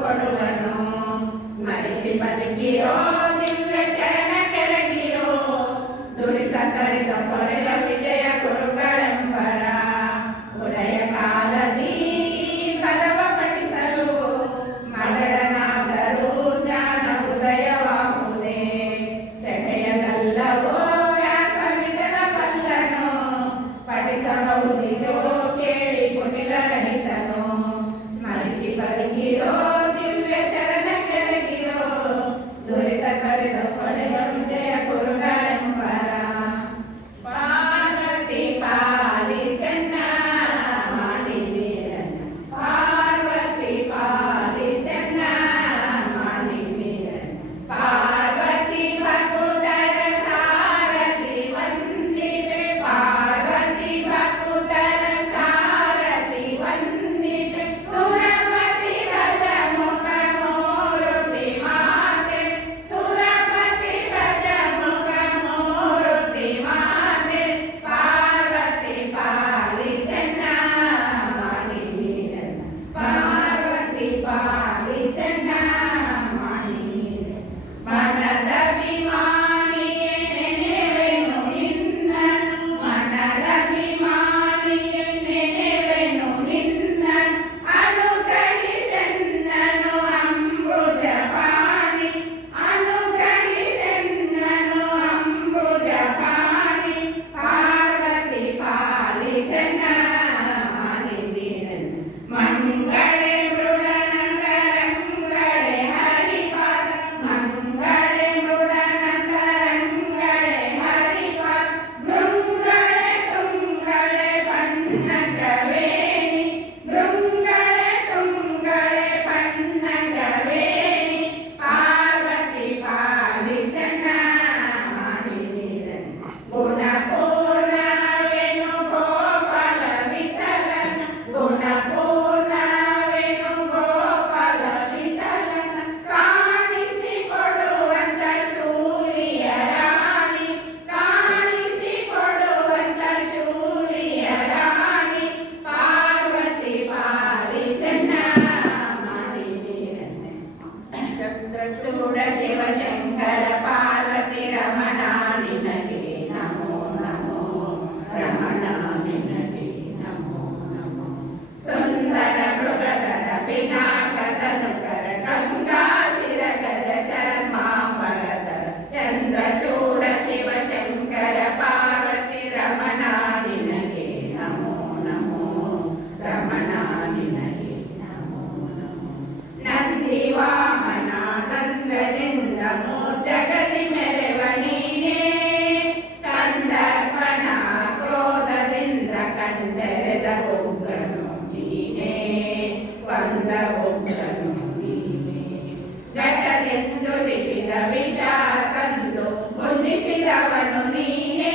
ಕೊಡುವನು. ಸ್ಮರಿಸಿ ಬದುಕಿರೋ ದಿವ್ಯ ಚರಣ ಕೆಳಗಿರೋ ದುರಿತ ತರಿದ ಪೊರೆಲ ವಿಜಯ ಗುರುಗಳೆಂಬರ ಉದಯ ಕಾಲದಿ ಪದವ ಪಠಿಸಲು ಮರಳನಾದರೂ ಜ್ಞಾನ ಉದಯವಾಗುವುದೇ. ಸೆಳೆಯಲಲ್ಲವೋ ವ್ಯಾಸ ವಿಠಲ ಬಲ್ಲನು ಪಠಿಸಬಹುದಿದೋ ಕೇಳಿ ಕುಟಿಲ ರಹಿತನು. ಸ್ಮರಿಸಿ ಬದುಕಿರೋ ದಿವ್ಯ ಚರಣ ಕೆಳಗಿರೋ ದುರಿತ ತರಿದ ಪೊರೆಲ ವಿಜಯ ಗುರುಗಳೆಂಬರ. ಪಾರ್ವತಿ ಪಾಲಿಸನ್ನ ಮಾಡಿವೀರನ್ನ ಪಾರ್ವತಿ ಪಾಲಿಸನ್ನ ಮಾಡಿವೀರನ್ನ ಪಾರ್ವತಿ ಭಕುತರ ಸಾರಥಿ ವಂದಿಪೆ ಪಾರ್ವತಿ ಭಕುತರ ಸಾರಥಿ ವಂದಿಪೆ ಸುರಪತಿ ಭಜ ಮುಖ ಮೂರುತಿ ಮಾತೆ ಸುರಪತಿ ಭಜ ಮುಖ ಮೂರುತಿ ಮಾತೆ ಪಾರ್ವತಿ ಪಾಲಿಸನ್ನ ಮಾಡಿವೀರನ್ನ ಪಾರ್ವತಿ ಪಾಲಿಸನ್ನ ಮಾಡಿವೀರನ್ನ. ಮನದ ಅಭಿಮಾನಿಯೇ ನೆನೆವೆನು ನಿನ್ನನು ಮನದ ಅಭಿಮಾನಿಯೇ ನೆನೆವೆನು ನಿನ್ನನು ಅನುಗ್ರಹಿಸೆನ್ನನು ಅಂಬುಜ ಪಾಣಿ ಅನುಗ್ರಹಿಸೆನ್ನನು ಅಂಬುಜ ಪಾಣಿ ಪಾರ್ವತಿ ಪಾಲಿಸನ್ನ ಮಾಡಿವೀರನ್ನ. ಮಂಗಳೇ ಮೃಡನಂತರಂಗಳೇ ಹರಿಪಾದ ಮಂಗಳೇ ಮೃಡನಂತರಂಗಳೇ ಹರಿಪಾದ ಭೃಂಗಳೇ ತುಂಗಳೇ ಪನ್ನಂಗವೇಣಿ ಭೃಂಗಳೇ ತುಂಗಳೇ ಪನ್ನಂಗವೇಣಿ ಪಾರ್ವತಿ ಪಾಲಿಸನ್ನ ಮಾಡಿವೀರನ್ನ. ಗುಣಪೂರ್ಣವೆನು ಗೋಪಾಲ ವಿಠಲನ ಗುಣಪೂರ್ಣವೆನು ಗೋಪಾಲ ವಿಠಲನ ಕಾಣಿಸಿಕೊಡುವಂತ ಶೂಲಿಯ ರಾಣಿ ಕಾಣಿಸಿಕೊಡುವಂತ ಶೂಲಿಯ ರಾಣಿ ಪಾರ್ವತಿ ಪಾಲಿಸನ್ನ ಮಾಡಿವೀರನ್ನ. ಚಂದ್ರಚೂಡ ಶಿವಶಂಕರ ಪಾರ್ವತಿ ರಮಣ ನಿನಗೆ ನಮೋ ನಮೋ ರಮಣ ನಿನಗೆ ನಮೋ ನಮೋ. ಸುಂದರ ಮೃಗಧರ ಪಿನಾಕದನುಕರ ಗಂಗಾಸಿರ ಗಜ ಚರ್ಮಾಂಬರಧರ ಚಂದ್ರಚೂಡ ಶಿವಶಂಕರ ಪಾರ್ವತಿ ರಮಣ ನಿನಗೆ ನಮೋ ನಮೋ ರಮಣ ನಿನಗೆ ನಮೋ ನಮೋ. ನಂದಿ ವಾಮನ ನಂದದಿಂದ ಮೂರ್ಜಗದಿ ಮೆರೆವ ನೀನೇ ಕಂದರ್ಪಣ ಕ್ರೋಧದಿಂದ ಕಂಡೆರೆದ ಉಗ್ರನು ನೀನೇ ಕೊಂದ ಉಗ್ರನು ನೀನೇ. ಘಟದೆಂದು ದಿಸಿದ ವಿಷ ತಂದು ಬುದ್ಧಿಸಿದವನು ನೀನೇ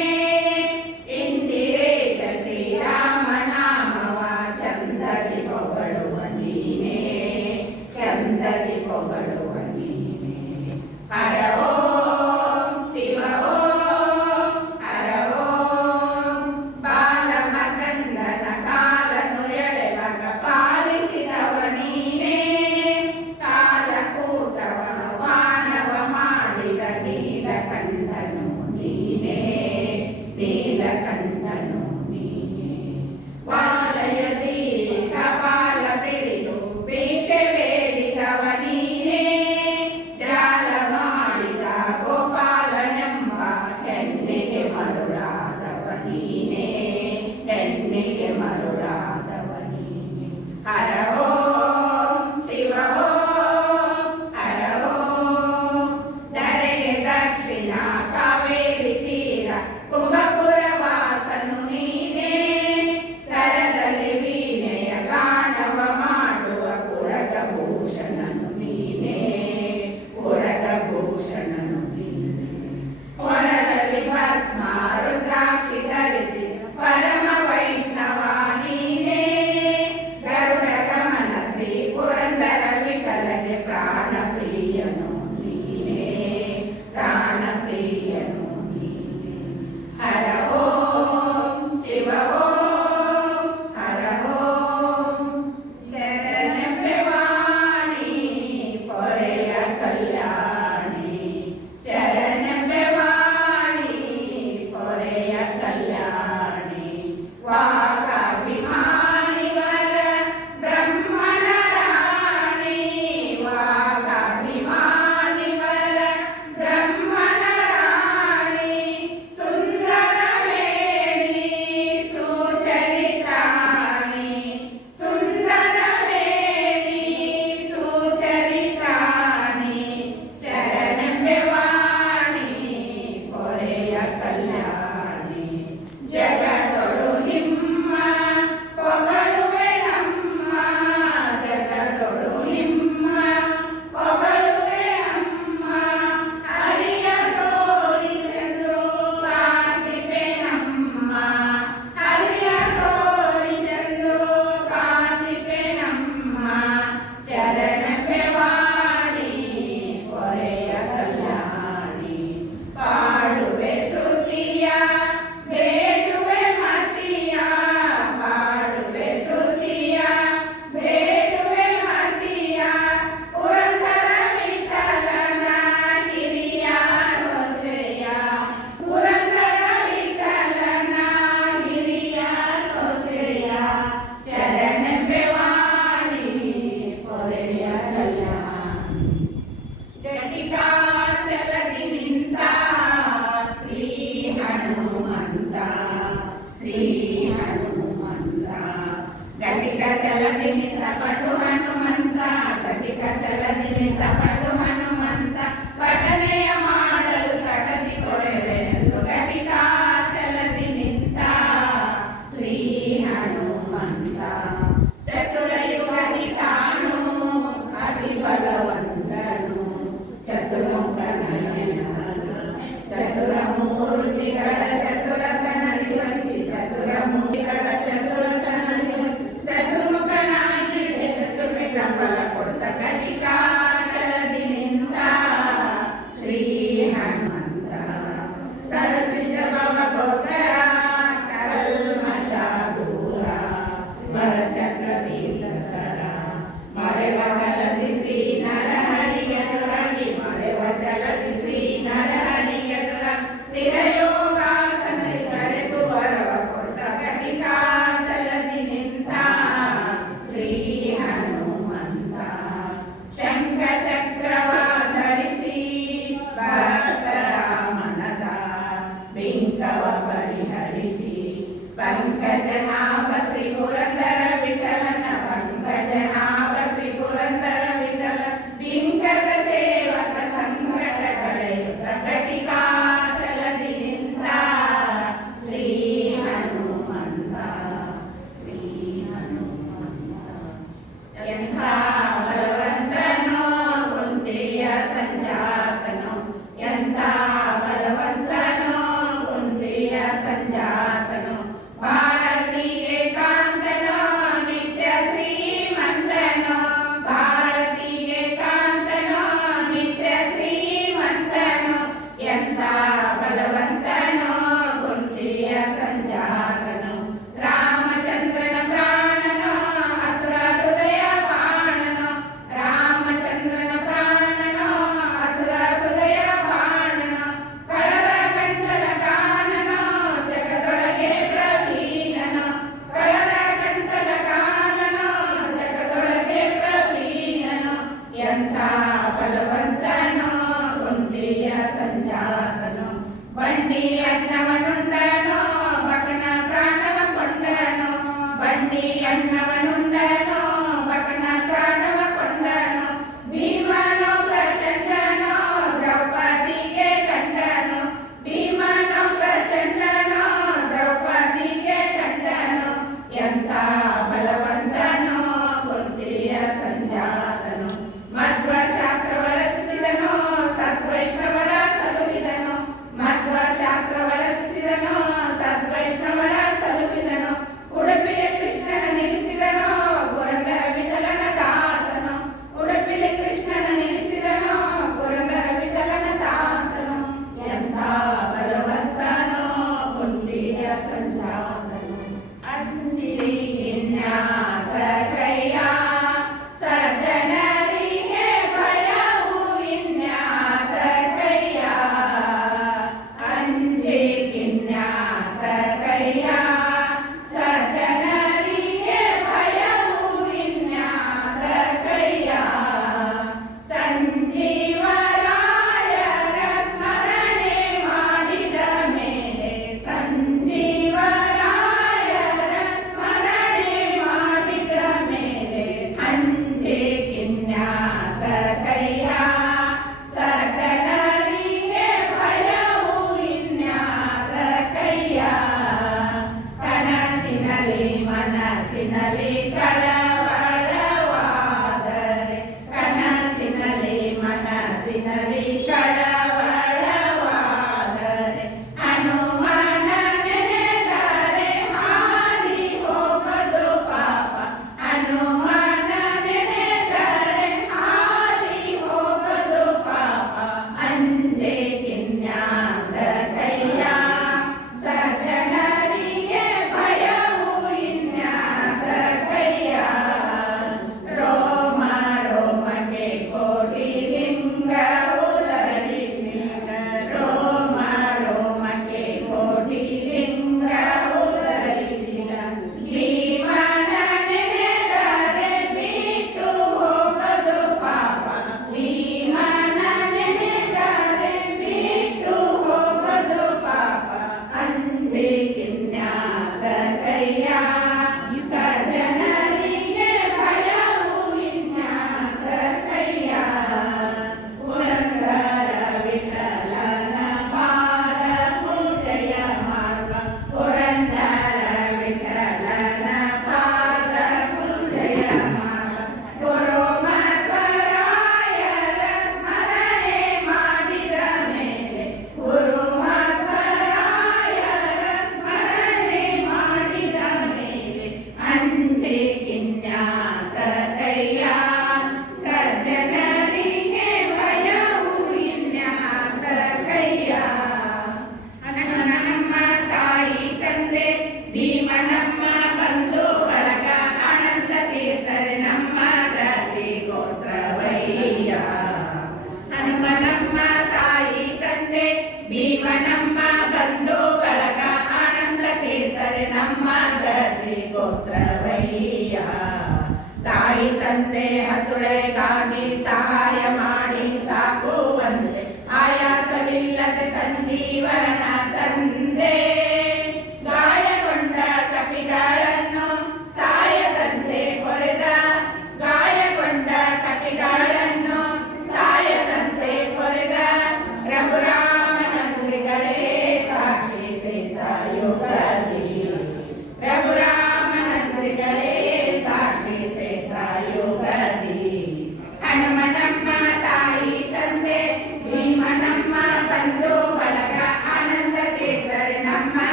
ಇಂದಿರೇಶ ಶ್ರೀರಾಮ ನಾಮವ ಚಂದದಿ ಹೊಗಳುವ ನೀನೇ ಚಂದದಿ ಹೊಗಳುವ ನೀನೇ. ಹರ ಓಂ ಶಿವ ಓಂ ಹರ ಓಂ ಬಾಲಮಕಂದನ ಕಾಲನು ಎಡೆಲಗ ಪಾಲಿಸಿದವ ನೀನೇ ಕಾಲಕೂಟವನು ಮಾನವ ಮಾಡಿದ ನೀಲಕಂಠನು ನೀನೇ ನೀಲಕಂಠನು ನೀನೇ. ವಾಲಯದಿ ಕಪಾಲ ಬಿಡಿದು ಭಿಕ್ಷೆ ಬೇಡಿದವ ನೀನೇ ಜಾಲ ಮಾಡಿದ ಗೋಪಾಲನೆಂಬ ಹೆಣ್ಣಿಗೆ ಮರುಳಾದವ ನೀನೇ ಹೆಣ್ಣಿಗೆ ಮರುಳಾದವ ನೀನೇ. ಹರ ಓಂ ಶಿವ ಓಂ ಹರ ಓಂ. ಧರೆಗೆ ದಕ್ಷಿಣ ಕಾವೇರಿ ತೀರ ಕುಂಭಪುರ ವಾಸನು ನೀನೇ ಕರದಲ್ಲಿ ವೀಣೆಯ ಗಾನವ ಮಾಡುವ ಪುರಗಭೂಷಣನು ನೀನೇ ಎಂಥ ಬಲವಂತನೋ ಕುಂತಿಯ ಸಂಜಾತನೋ ಬಂಡಿ ಅನ್ನವನುಂಡನೋ ಬಕನ ಪ್ರಾಣವ ಕೊಂಡನೋ ಬಂಡಿ ಅನ್ನವನುಂಡನೋ ಬಕನ ಪ್ರಾಣವ ಕೊಂಡನೋ ಭೀಮನೋ ಪ್ರಚಂಡನೋ ದ್ರೌಪದಿಗೆ ಕಂಡನೋ ಭೀಮನೋ ಪ್ರಚಂಡನೋ ದ್ರೌಪದಿಗೆ ಕಂಡನೋ ಎಂಥ ಬಲವಂತನೋ ಕುಂತಿಯ ಸಂಜಾತನೋ ಮಧ್ವಶಾಸನ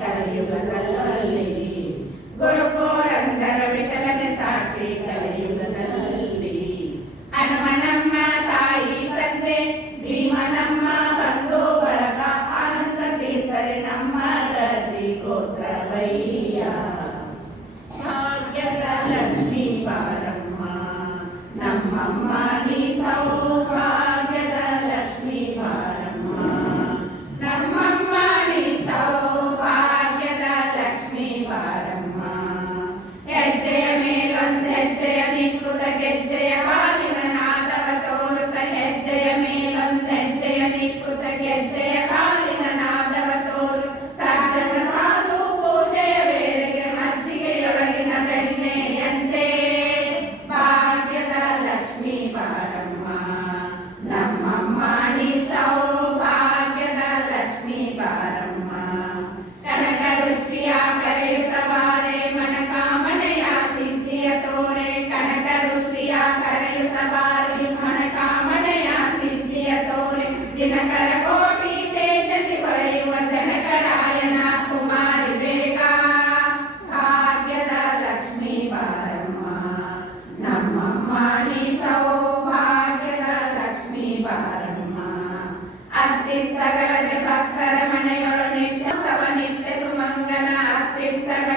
ಕಲಿಯುಗದಲ್ಲಿ ಗುರು ಪುರಂದರ ವಿಠಲನೆ ಸಾಕ್ಷಿ ಕಲಿಯುಗದಲ್ಲಿ ಹನುಮನಮ್ಮ ತಾಯಿ ತಂದೆ ಭೀಮನಮ್ಮ ಬಂಧು ಬಳಗ ಆನಂದ ತೀರ್ಥರೆ ನಮ್ಮ ಗತಿ ಗೋತ್ರವಯ್ಯ ಭಾಗ್ಯದ ಲಕ್ಷ್ಮೀ ಬಾರಮ್ಮ ನಮ್ಮಮ್ಮ ನೀ ಸೌಭಾಗ್ಯದ ಲಕ್ಷ್ಮೀ ಬಾರಮ್ಮ ನಮ್ಮಮ್ಮ ನೀ ಸೌಭಾಗ್ಯದ ಲಕ್ಷ್ಮೀ ಬಾರಮ್ಮ ಹೆಜ್ಜೆಯ ಮೇಲೊಂದು ಹೆಜ್ಜೆಯ ನಿಕ್ಕುತ್ತ ಗೆಜ್ಜೆಯ ಕಾಲಿನ ನಾದವ ತೋರುತ್ತ ಹೆಜ್ಜೆಯ ಮೇಲೊಂದು ಹೆಜ್ಜೆಯ ನಿಕ್ಕುತ್ತ ಗೆಜ್ಜೆಯ ಕಾಲಿನ ನಾದವ ತೋರು ಸಾಕ್ಷರ ಸಾಧು ಪೂಜೆಯ ವೇಳೆಗೆ ಮಜ್ಜಿಗೆಯೊಳಗಿನ ಬೆಣ್ಣೆಯಂತೆ ಭಾಗ್ಯದ ಲಕ್ಷ್ಮೀ ಬಾರಮ್ಮ ನಮ್ಮಮ್ಮ ನೀ ಸೌಭಾಗ್ಯದ ಲಕ್ಷ್ಮೀ ಬಾರಮ್ಮ ಕನಕ ವೃಷ್ಟಿಯ ಕರೆಯುತ್ತ ಬಾರೆ ಮನಕಾಮನೆಯ ಸಿದ್ಧಿಯ ತೋರೆ ಕನಕ ವೃಷ್ಟಿಯ ಕರೆಯುತ್ತ ಬಾರೆ ಮನಕಾಮನೆಯ ಸಿದ್ಧಿಯ ತೋರೆ ದಿನಕರ ಕೋಟಿ ತೇಜದಿ ಹೊಳೆಯುವ ಜನಕರಾಯನ ಕುಮಾರಿ ಬೇಗ ಭಾಗ್ಯದ ಲಕ್ಷ್ಮೀ ಬಾರಮ್ಮ ನಮ್ಮಮ್ಮ ನೀ ಸೌಭಾಗ್ಯದ ಲಕ್ಷ್ಮೀ ಬಾರಮ್ಮ ಅತ್ತಿತ್ತಗಲದೆ ಭಕ್ತರ ಮನೆಯೊಳ ನಿತ್ಯ ಸವ ನಿತ್ಯ ಸುಮಂಗಲ ಅತ್ತಿತ್ತಗ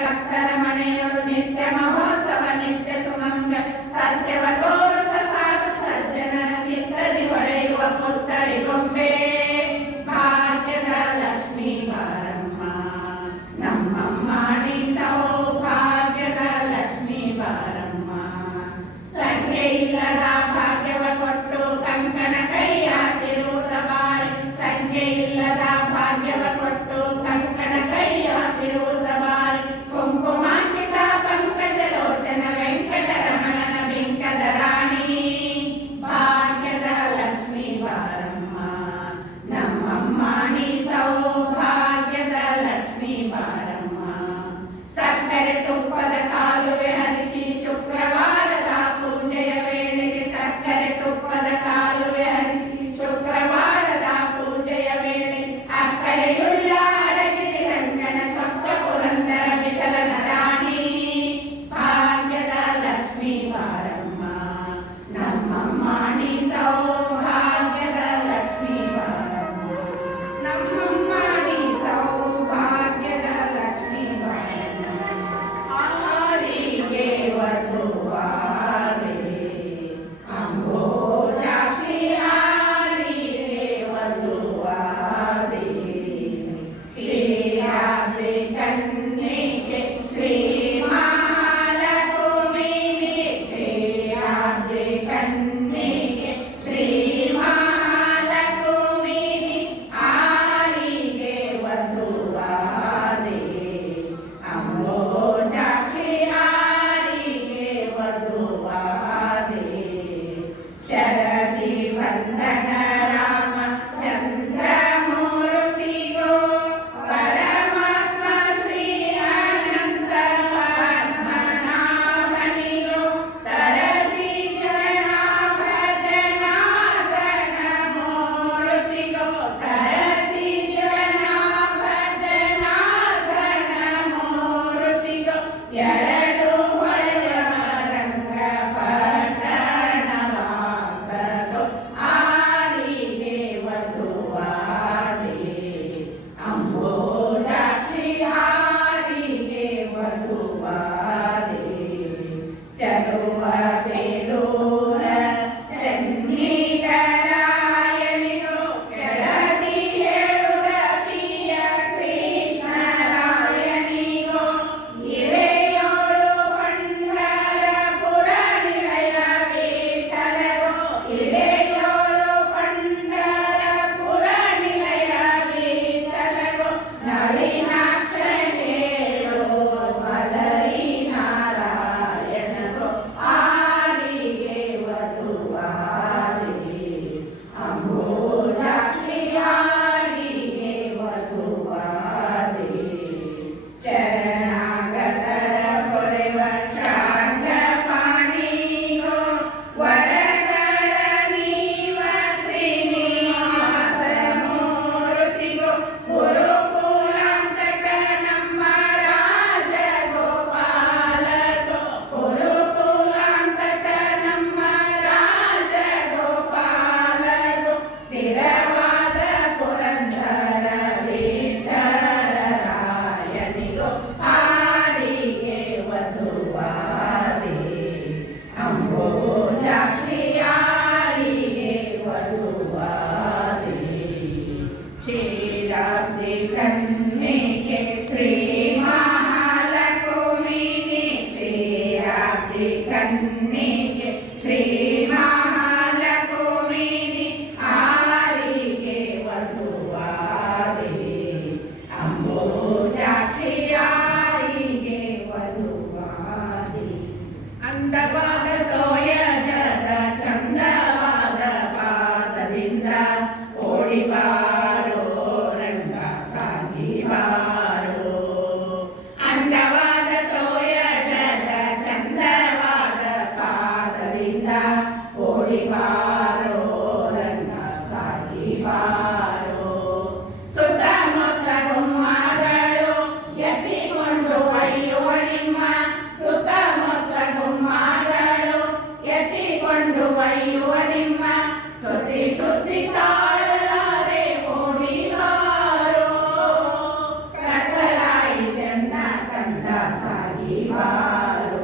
ಸಾಗಿ ಬಾರೋ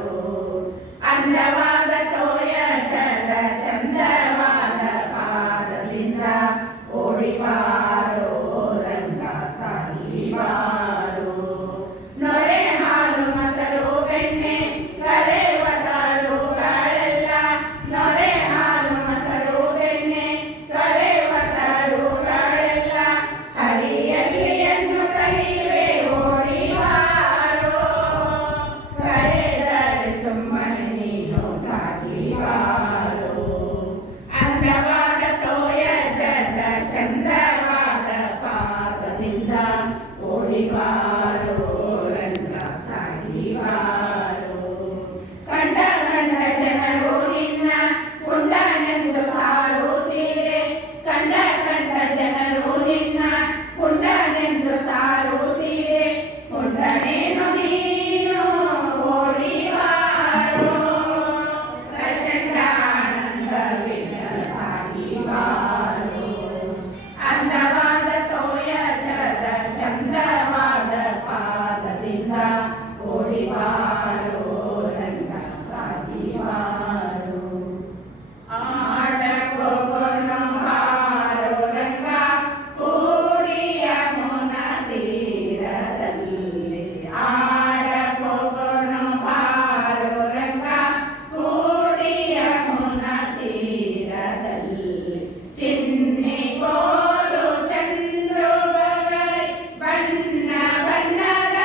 ಅಂದವಾದ ತೋಯ ಜದ ಚಂದವಾದ ಪಾದದಿಂದ ಓಡಿ ಬಾರೋ ರಂಗ ಸಾಗಿ ಬಾರೋ ನೊರೆ ಹಾಲು ಮೊಸರು ಬೆಣ್ಣೆ ಕರೆವ ತರುಗಳೆಲ್ಲ ನೊರೆ ಹಾಲು ಮೊಸರು ಬೆಣ್ಣೆ ಕರೆವ ತರುಗಳೆಲ್ಲ ಹರಿಯಲ್ಲಿಯನ್ನು ತಲಿವೆ ಓಡಿ ಬಾರೋ ಕರೆದರೆ ಸುಮ್ಮನೆ ನೀನು ಸಾಗಿ ಬಾರೋ ಅಂದವಾದ ತೋಯ ಜದ ಚಂದವಾದ ಪಾದದಿಂದ ಓಡಿ ಬಾರೋ ರಂಗ ಸಾಗಿ ಬಾರೋ ಕಂಡ ಕಂಡ ಜನರು ನಿನ್ನ ಪುಂಡನೆಂದು ಸಾರುತ್ತೀರೆ ಕಂಡ ಕಂಡ ಜನರು ನಿನ್ನ ಪುಂಡನೆಂದು ಸಾರುತ್ತೀರೆ ಪುಂಡನೇನು ನೀನು ಓಡಿ ಬಾರೋ ಪ್ರಚಂಡ ಆನಂದವಿಲ್ಲ ಸಾಗಿ ಬಾರೋ ಅಂದವಾದ ತೋಯ ಜದ ಚಂದವಾದ ಪಾದದಿಂದ ಓಡಿ ಬಾರೋ ರಂಗ ಸಾಗಿ ಬಾರೋ ಆಡಕೋಗೋಣ ಬಾರೋ ರಂಗ ಕೂಡಿಯ ಮುನ ತೀರದಲ್ಲಿ ಆಡಕೋಗೋಣ ಬಾರೋ ರಂಗ ಕೂಡಿಯ ಮುನ ತೀರದಲ್ಲಿ ಚಿನ್ನಿ ಕೋಲು ಚಂದ್ರು ಬಗರಿ ಬಣ್ಣ ಬಣ್ಣದ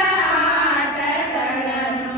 ಆಟಗಳನ್ನು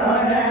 ತೋರಣ